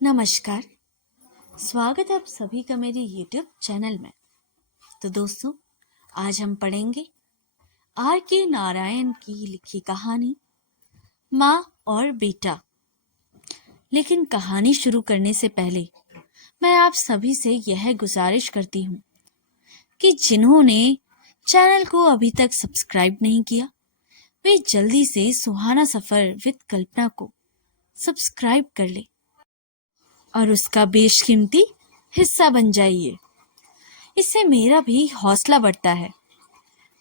नमस्कार। स्वागत है आप सभी का मेरे YouTube चैनल में। तो दोस्तों, आज हम पढ़ेंगे R.K. नारायण की लिखी कहानी माँ और बेटा। लेकिन कहानी शुरू करने से पहले मैं आप सभी से यह गुजारिश करती हूँ कि जिन्होंने चैनल को अभी तक सब्सक्राइब नहीं किया, वे जल्दी से सुहाना सफर विद कल्पना को सब्सक्राइब कर ले और उसका बेशकीमती हिस्सा बन जाइए। इससे मेरा भी हौसला बढ़ता है।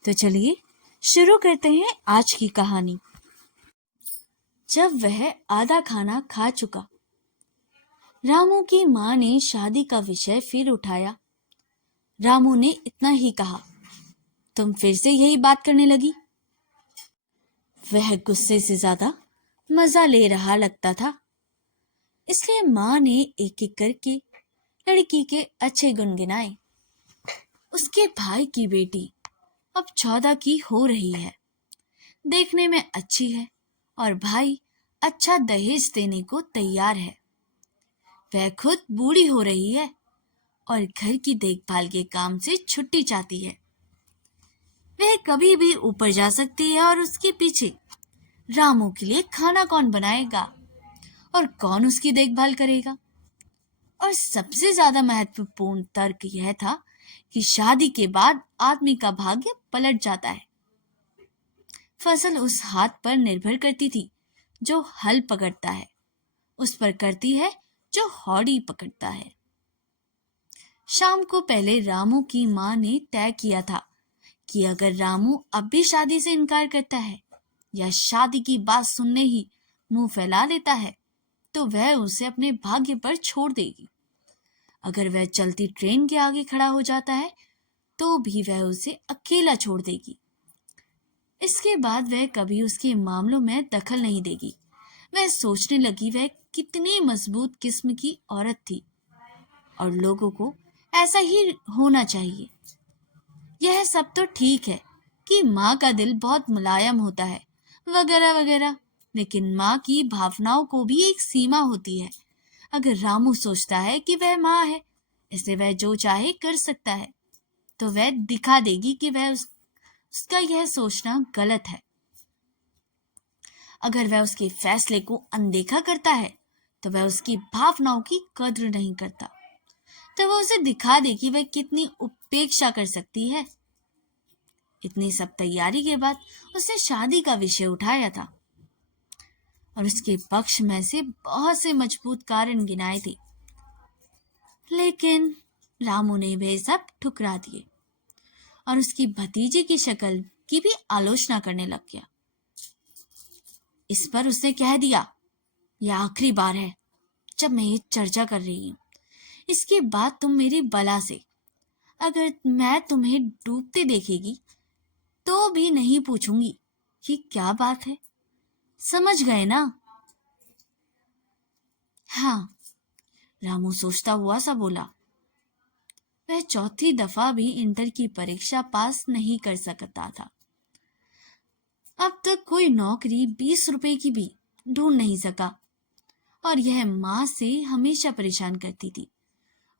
तो चलिए शुरू करते हैं आज की कहानी। जब वह आधा खाना खा चुका, रामू की माँ ने शादी का विषय फिर उठाया। रामू ने इतना ही कहा, तुम फिर से यही बात करने लगी। वह गुस्से से ज्यादा मजा ले रहा लगता था, इसलिए माँ ने एक एक करके लड़की के अच्छे गुण गिनाए। उसके भाई की बेटी अब 14 की हो रही है, देखने में अच्छी है और भाई अच्छा दहेज देने को तैयार है। वह खुद बूढ़ी हो रही है और घर की देखभाल के काम से छुट्टी चाहती है। वह कभी भी ऊपर जा सकती है और उसके पीछे रामू के लिए खाना कौन बनाएगा और कौन उसकी देखभाल करेगा। और सबसे ज्यादा महत्वपूर्ण तर्क यह था कि शादी के बाद आदमी का भाग्य पलट जाता है। फसल उस हाथ पर निर्भर करती थी जो हल पकड़ता है, उस पर करती है जो हौड़ी पकड़ता है। शाम को पहले रामू की माँ ने तय किया था कि अगर रामू अब भी शादी से इनकार करता है या शादी की बात सुनने ही मुंह फैला लेता है, तो वह उसे अपने भाग्य पर छोड़ देगी। अगर वह चलती ट्रेन के आगे खड़ा हो जाता है तो भी वह उसे अकेला छोड़ देगी। इसके बाद वह कभी उसके मामलों में दखल नहीं देगी। वह सोचने लगी वह कितनी मजबूत किस्म की औरत थी और लोगों को ऐसा ही होना चाहिए। यह सब तो ठीक है कि माँ का दिल बहुत मुलायम होता है वगैरह वगैरह, लेकिन माँ की भावनाओं को भी एक सीमा होती है। अगर रामू सोचता है कि वह माँ है, इसलिए वह जो चाहे कर सकता है, तो वह दिखा देगी कि वह उसका यह सोचना गलत है। अगर वह उसके फैसले को अनदेखा करता है तो वह उसकी भावनाओं की कद्र नहीं करता, तो वह उसे दिखा दे कि वह कितनी उपेक्षा कर सकती है। इतनी सब तैयारी के बाद उसने शादी का विषय उठाया था और उसके पक्ष में से बहुत से मजबूत कारण गिनाए थे, लेकिन रामू ने वे सब ठुकरा दिए और उसकी भतीजे की शक्ल की भी आलोचना करने लग गया। इस पर उसने कह दिया, यह आखिरी बार है जब मैं ये चर्चा कर रही हूँ। इसके बाद तुम मेरी बला से अगर मैं तुम्हें डूबते देखेगी तो भी नहीं पूछूंगी कि क्या बात है। समझ गए ना? हाँ, रामू सोचता हुआ सा बोला। वह चौथी दफा भी इंटर की परीक्षा पास नहीं कर सकता था। अब तक कोई नौकरी 20 रुपए की भी ढूंढ नहीं सका और यह माँ से हमेशा परेशान करती थी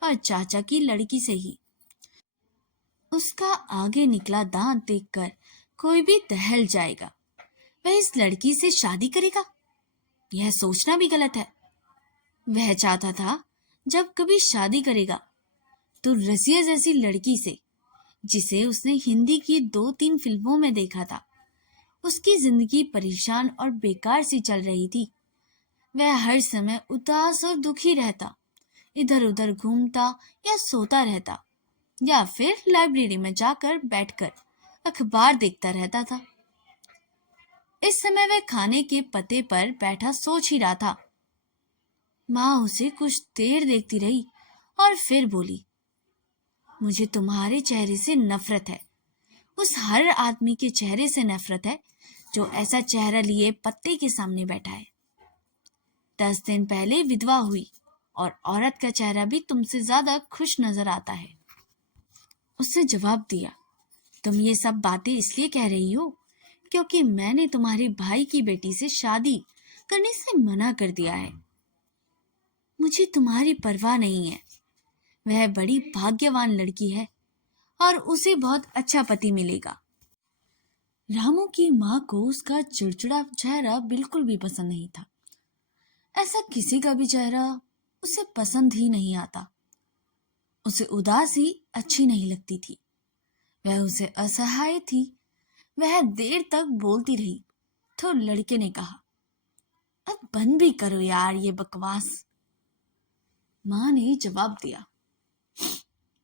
और चाचा की लड़की से ही। उसका आगे निकला दांत देखकर कोई भी दहल जाएगा। वह इस लड़की से शादी करेगा, यह सोचना भी गलत है। वह चाहता था जब कभी शादी करेगा तो रसिया जैसी लड़की से, जिसे उसने हिंदी की 2-3 फिल्मों में देखा था। उसकी जिंदगी परेशान और बेकार सी चल रही थी। वह हर समय उदास और दुखी रहता, इधर उधर घूमता या सोता रहता या फिर लाइब्रेरी में जाकर बैठकर अखबार देखता रहता था। इस समय वह खाने के पते पर बैठा सोच ही रहा था। माँ उसे कुछ देर देखती रही और फिर बोली, मुझे तुम्हारे चेहरे से नफरत है। उस हर आदमी के चेहरे से नफरत है जो ऐसा चेहरा लिए पत्ते के सामने बैठा है। 10 दिन पहले विधवा हुई और औरत का चेहरा भी तुमसे ज्यादा खुश नजर आता है। उसने जवाब दिया, तुम ये सब बातें इसलिए कह रही हो क्योंकि मैंने तुम्हारे भाई की बेटी से शादी करने से मना कर दिया है। मुझे तुम्हारी परवाह नहीं है। वह बड़ी भाग्यवान लड़की है और उसे बहुत अच्छा पति मिलेगा। रामू की माँ को उसका चिड़चिड़ा चेहरा बिल्कुल भी पसंद नहीं था। ऐसा किसी का भी चेहरा उसे पसंद ही नहीं आता। उसे उदासी अच्छी नहीं लगती थी। वह उसे असहाय थी। वह देर तक बोलती रही तो लड़के ने कहा, अब बंद भी करो यार ये बकवास। माँ ने जवाब दिया,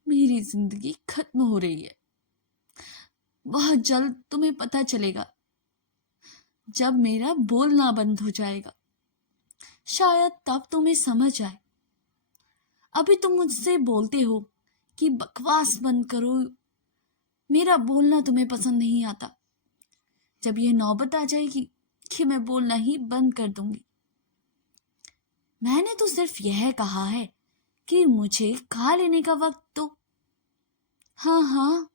मेरी जिंदगी खत्म हो रही है। बहुत जल्द तुम्हें पता चलेगा जब मेरा बोलना बंद हो जाएगा। शायद तब तुम्हें समझ आए। अभी तुम मुझसे बोलते हो कि बकवास बंद करो, मेरा बोलना तुम्हें पसंद नहीं आता। जब यह नौबत आ जाएगी कि मैं बोलना ही बंद कर दूंगी। मैंने तो सिर्फ यह कहा है कि मुझे खा लेने का वक्त दो। हाँ हाँ,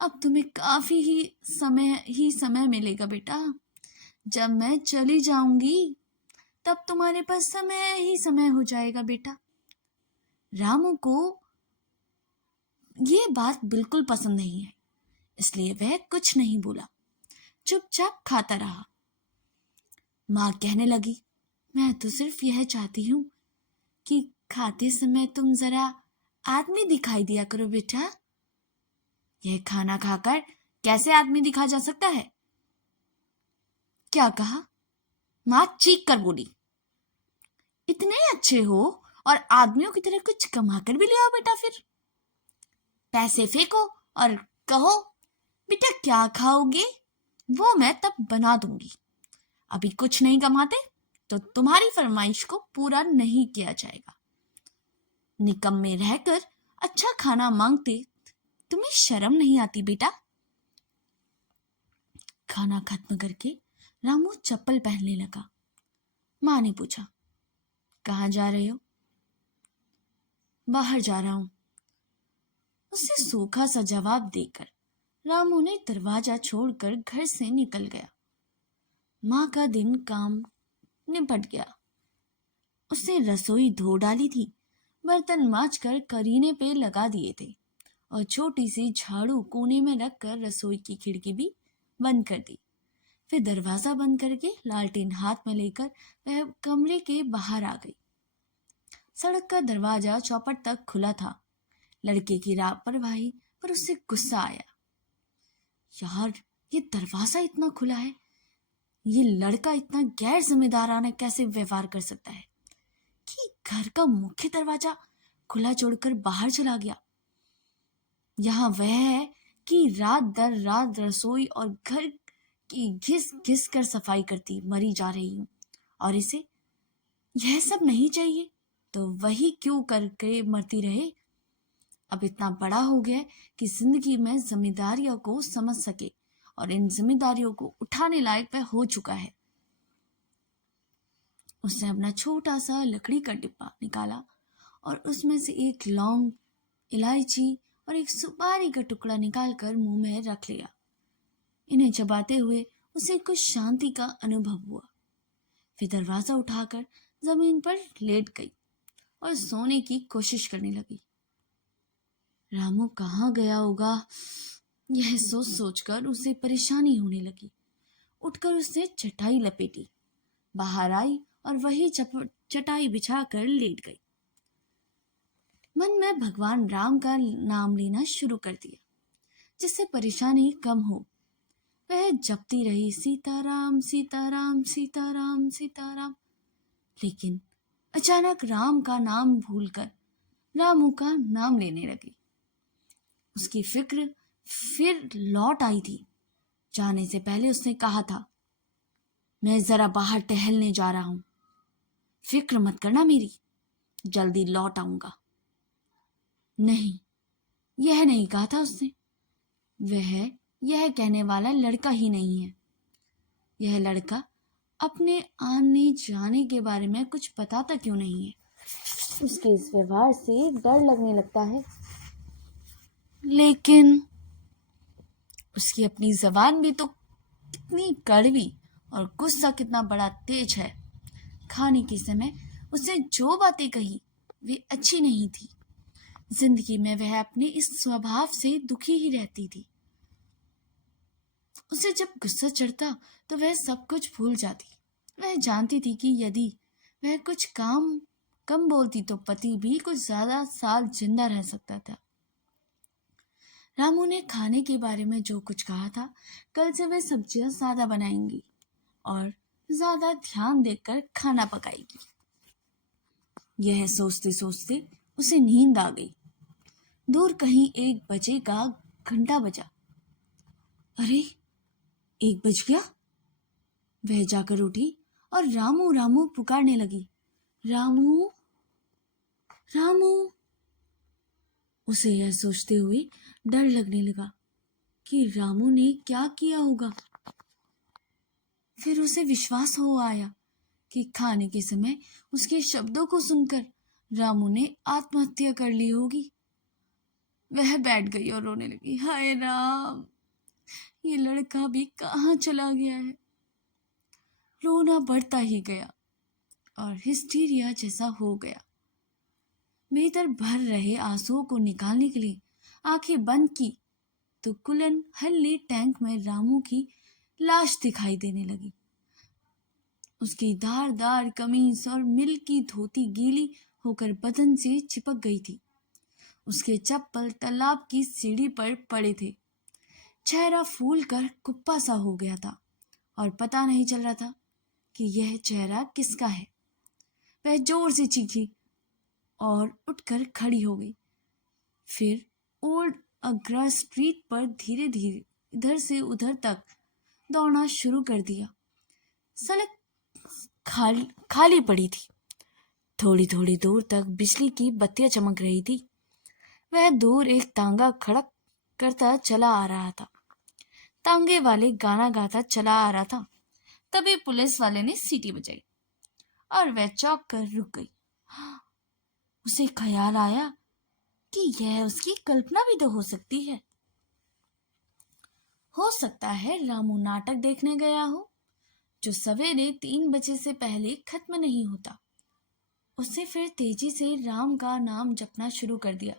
अब तुम्हें काफी ही समय मिलेगा बेटा। जब मैं चली जाऊंगी तब तुम्हारे पास समय ही समय हो जाएगा बेटा। रामू को ये बात बिल्कुल पसंद नहीं है, इसलिए वह कुछ नहीं बोला, चुपचाप खाता रहा। माँ कहने लगी, मैं तो सिर्फ यह चाहती हूँ कि खाते समय तुम जरा आदमी दिखाई दिया करो बेटा। यह खाना खाकर कैसे आदमी दिखा जा सकता है? क्या कहा? माँ चीख कर बोली, इतने अच्छे हो और आदमियों की तरह कुछ कमा कर भी ले आओ बेटा। फिर पैसे फेंको और कहो बेटा क्या खाओगे, वो मैं तब बना दूंगी। अभी कुछ नहीं कमाते तो तुम्हारी फरमाइश को पूरा नहीं किया जाएगा। निकम्मे रहकर अच्छा खाना मांगते, तुम्हें शर्म नहीं आती बेटा? खाना खत्म करके रामू चप्पल पहनने लगा। माँ ने पूछा, कहाँ जा रहे हो? बाहर जा रहा हूं। उसे सूखा सा जवाब देकर रामू ने दरवाजा छोड़कर घर से निकल गया। माँ का दिन काम निपट गया। उसने रसोई धो डाली थी, बर्तन मांजकर करीने पे लगा दिए थे और छोटी सी झाड़ू कोने में रखकर रसोई की खिड़की भी बंद कर दी। फिर दरवाजा बंद करके लालटेन हाथ में लेकर वह कमरे के बाहर आ गई। सड़क का दरवाजा चौपट तक खुला था। लड़के की लापरवाही पर उससे गुस्सा आया। यार, ये दरवाजा इतना खुला है, ये लड़का इतना गैर जिम्मेदाराना कैसे व्यवहार कर सकता है कि घर का मुख्य दरवाजा खुला छोड़कर बाहर चला गया। यहाँ वह है कि रात दर रात रसोई और घर की घिस घिस कर सफाई करती मरी जा रही हूँ, और इसे यह सब नहीं चाहिए तो वही क्यों करके मरती रहे। अब इतना बड़ा हो गया कि जिंदगी में जिम्मेदारियों को समझ सके और इन जिम्मेदारियों को उठाने लायक वह हो चुका है। उसने अपना छोटा सा लकड़ी का डिब्बा निकाला और उसमें से एक लौंग, इलायची और एक सुपारी का टुकड़ा निकालकर मुंह में रख लिया। इन्हें चबाते हुए उसे कुछ शांति का अनुभव हुआ। फिर दरवाजा उठाकर जमीन पर लेट गई और सोने की कोशिश करने लगी। रामू कहाँ गया होगा, यह सोच सोचकर उसे परेशानी होने लगी। उठकर उसने चटाई लपेटी, बाहर आई और वही चटाई बिछाकर लेट गई। मन में भगवान राम का नाम लेना शुरू कर दिया, जिससे परेशानी कम हो। वह जपती रही, सीताराम सीताराम सीताराम सीताराम। लेकिन अचानक राम का नाम भूलकर रामू का नाम लेने लगी। उसकी फिक्र फिर लौट आई थी। जाने से पहले उसने कहा था, मैं जरा बाहर टहलने जा रहा हूं, फिक्र मत करना मेरी, जल्दी लौट आऊंगा। नहीं, यह नहीं कहा था उसने। वह यह कहने वाला लड़का ही नहीं है। यह लड़का अपने आने जाने के बारे में कुछ बताता क्यों नहीं है? उसके इस व्यवहार से डर लगने लगता है। लेकिन उसकी अपनी जबान भी तो कितनी कड़वी और गुस्सा कितना बड़ा तेज है। खाने के समय उसने जो बातें कही वे अच्छी नहीं थी। जिंदगी में वह अपने इस स्वभाव से दुखी ही रहती थी। उसे जब गुस्सा चढ़ता तो वह सब कुछ भूल जाती। वह जानती थी कि यदि वह कुछ कम बोलती तो पति भी कुछ ज्यादा साल जिंदा रह सकता था। रामू ने खाने के बारे में जो कुछ कहा था, कल से वे सब्जियां सादा बनाएंगी और ज्यादा ध्यान देकर खाना पकाएगी। यह सोचते सोचते उसे नींद आ गई। दूर कहीं 1 बजे का घंटा बजा। अरे, 1 बज गया। वह जाकर उठी और रामू रामू पुकारने लगी। रामू, रामू। उसे यह सोचते हुए डर लगने लगा कि रामू ने क्या किया होगा। फिर उसे विश्वास हो आया कि खाने के समय उसके शब्दों को सुनकर रामू ने आत्महत्या कर ली होगी। वह बैठ गई और रोने लगी। हाय राम, ये लड़का भी कहाँ चला गया है। रोना बढ़ता ही गया और हिस्टीरिया जैसा हो गया। भीतर भर रहे आंसुओं को निकालने के लिए आंखें बंद की तो कुलन हल्ली टैंक में रामू की लाश दिखाई देने लगी। उसकी धारदार कमीज और मिल्की धोती गीली होकर बदन से चिपक गई थी। उसके चप्पल तालाब की सीढ़ी पर पड़े थे। चेहरा फूल कर कुप्पा सा हो गया था और पता नहीं चल रहा था कि यह चेहरा किसका है। वह जोर से चीखी और उठकर खड़ी हो गई। फिर ओल्ड अग्रा स्ट्रीट पर धीरे धीरे इधर से उधर तक दौड़ना शुरू कर दिया। सड़क खाली पड़ी थी। थोड़ी थोड़ी दूर तक बिजली की बत्तियां चमक रही थी। वह दूर एक तांगा खड़क करता चला आ रहा था। तांगे वाले गाना गाता चला आ रहा था। तभी पुलिस वाले ने सीटी बजाई और वह चौंक कर रुक गई। उसे ख्याल आया कि यह उसकी कल्पना भी तो हो सकती है। हो सकता है रामू नाटक देखने गया हो जो सवेरे 3 बजे से पहले खत्म नहीं होता। उसने फिर तेजी से राम का नाम जपना शुरू कर दिया,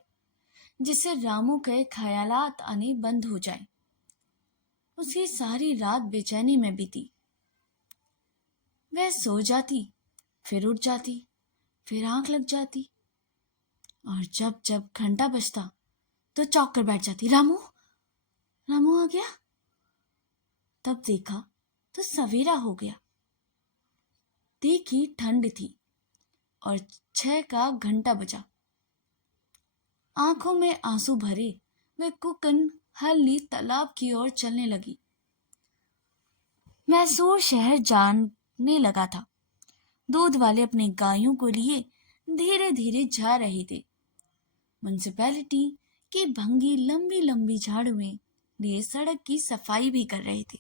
जिससे रामू के ख्यालात आने बंद हो जाए। उसकी सारी रात बेचैनी में बीती। वह सो जाती, फिर उठ जाती, फिर आंख लग जाती और जब जब घंटा बजता तो चौंक कर बैठ जाती। रामू, रामू आ गया। तब देखा तो सवेरा हो गया। तीखी ठंड थी और 6 का घंटा बजा। आंखों में आंसू भरे वह कुकन हल्ली तालाब की ओर चलने लगी। मैसूर शहर जाने लगा था। दूध वाले अपने गायों को लिए धीरे धीरे जा रहे थे। म्युनिसिपैलिटी की भंगी लंबी लंबी झाड़ुएं लिए सड़क की सफाई भी कर रहे थे।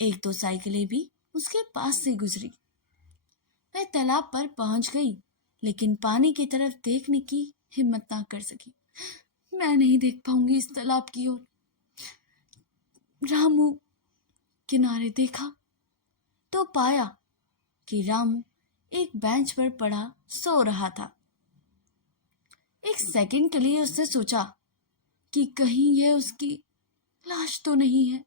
1-2 साइकिलें भी उसके पास से गुजरी। वह तालाब पर पहुंच गई, लेकिन पानी की तरफ देखने की हिम्मत ना कर सकी। मैं नहीं देख पाऊंगी इस तालाब की ओर। रामू किनारे देखा तो पाया कि रामू एक बेंच पर पड़ा सो रहा था। एक सेकंड के लिए उसने सोचा कि कहीं यह उसकी लाश तो नहीं है।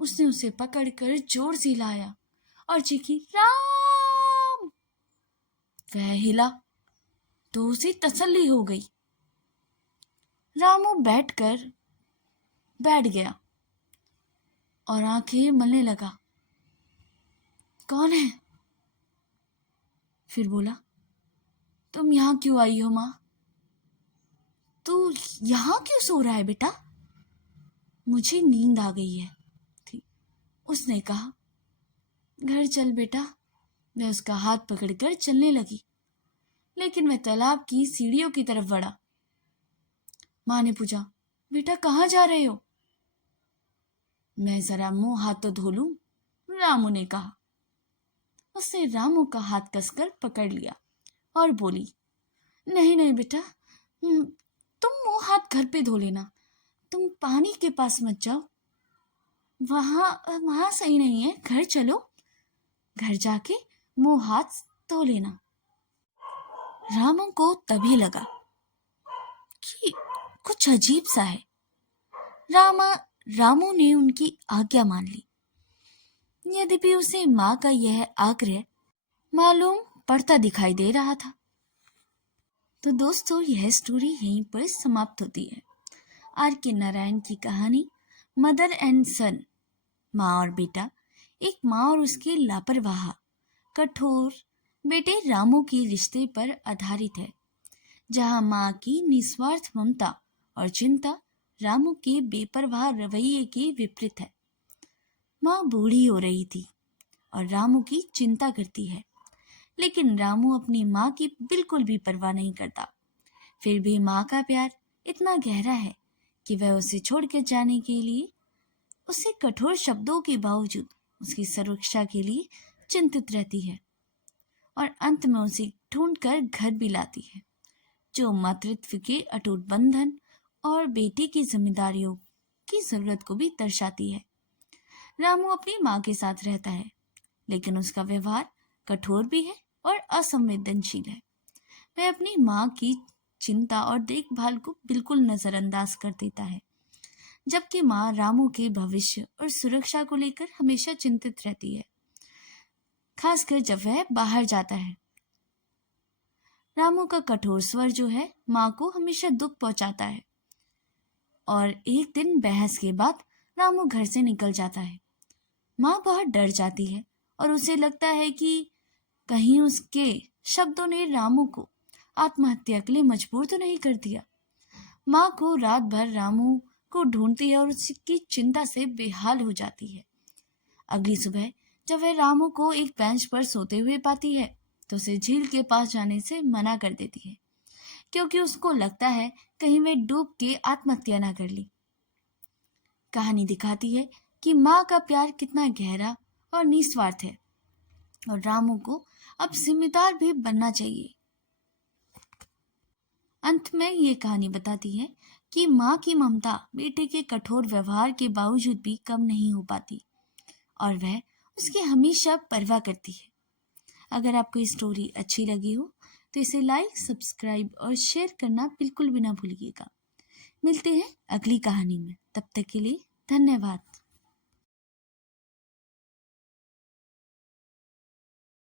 उसने उसे पकड़कर जोर से लाया और चीखी, राम। वह हिला तो उसे तसल्ली हो गई। रामू बैठ गया और आंखें मलने लगा। कौन है? फिर बोला, तुम यहां क्यों आई हो मां? तू यहां क्यों सो रहा है बेटा? मुझे नींद आ गई है थी। उसने कहा, घर चल बेटा। वह उसका हाथ पकड़कर चलने लगी, लेकिन वह तालाब की सीढ़ियों की तरफ बढ़ा। मां ने पूछा, बेटा कहाँ जा रहे हो? मैं जरा मुंह हाथ तो धो लूं, रामू ने कहा। उसने रामू का हाथ कसकर पकड़ लिया और बोली, नहीं नहीं बेटा, तुम मुंह हाथ घर पे धो लेना। तुम पानी के पास मत जाओ, वहां सही नहीं है। घर चलो, घर जाके मुंह हाथ तो लेना। रामू को तभी लगा कि कुछ अजीब सा है। रामा रामू ने उनकी आज्ञा मान ली, यद्यपि उसे माँ का यह आग्रह मालूम पड़ता दिखाई दे रहा था। तो दोस्तों, यह स्टोरी यहीं पर समाप्त होती है। R.K. नारायण की कहानी मदर एंड सन, माँ और बेटा, एक माँ और उसके लापरवाह कठोर बेटे रामू के रिश्ते पर आधारित है, जहाँ माँ की निस्वार्थ ममता और चिंता रामू के बेपरवाह रवैये के विपरीत है। माँ बूढ़ी हो रही थी और रामू की चिंता करती है, लेकिन रामू अपनी माँ की बिल्कुल भी परवाह नहीं करता। फिर भी माँ का प्यार इतना गहरा है कि वह उसे छोड़कर जाने के लिए उससे कठोर शब्दों के बावजूद उसकी सुरक्षा के लिए चिंतित रहती है और अंत में उसे ढूंढकर घर भी लाती है, जो मातृत्व के अटूट बंधन और बेटे की जिम्मेदारियों की जरूरत को भी दर्शाती है। रामू अपनी माँ के साथ रहता है, लेकिन उसका व्यवहार कठोर भी है और असंवेदनशील है। वह अपनी माँ की चिंता और देखभाल को बिल्कुल नजरअंदाज कर देता है, जबकि माँ रामू के भविष्य और सुरक्षा को लेकर हमेशा चिंतित रहती है, खासकर जब वह बाहर जाता है। रामू का कठोर स्वर जो है माँ को हमेशा दुख पहुंचाता है और एक दिन बहस के बाद रामू घर से निकल जाता है। माँ बहुत डर जाती है और उसे लगता है कि कहीं उसके शब्दों ने रामू को आत्महत्या के लिए मजबूर तो नहीं कर दिया। माँ को रात भर रामू को ढूंढती है और उसकी चिंता से बेहाल हो जाती है। अगली सुबह जब वह रामू को एक बेंच पर सोते हुए पाती है, तो उसे झील के पास जाने से मना कर देती है, क्योंकि उसको लगता है कहीं वे डूब के आत्महत्या ना कर ली। कहानी दिखाती है कि माँ का प्यार कितना गहरा और निस्वार्थ है और रामू को अब जिम्मेदार भी बनना चाहिए। अंत में ये कहानी बताती है कि माँ की ममता बेटे के कठोर व्यवहार के बावजूद भी कम नहीं हो पाती और वह उसकी हमेशा परवाह करती है। अगर आपको ये स्टोरी अच्छी लगी हो तो इसे लाइक, सब्सक्राइब और शेयर करना बिल्कुल भी ना भूलिएगा। मिलते हैं अगली कहानी में, तब तक के लिए धन्यवाद।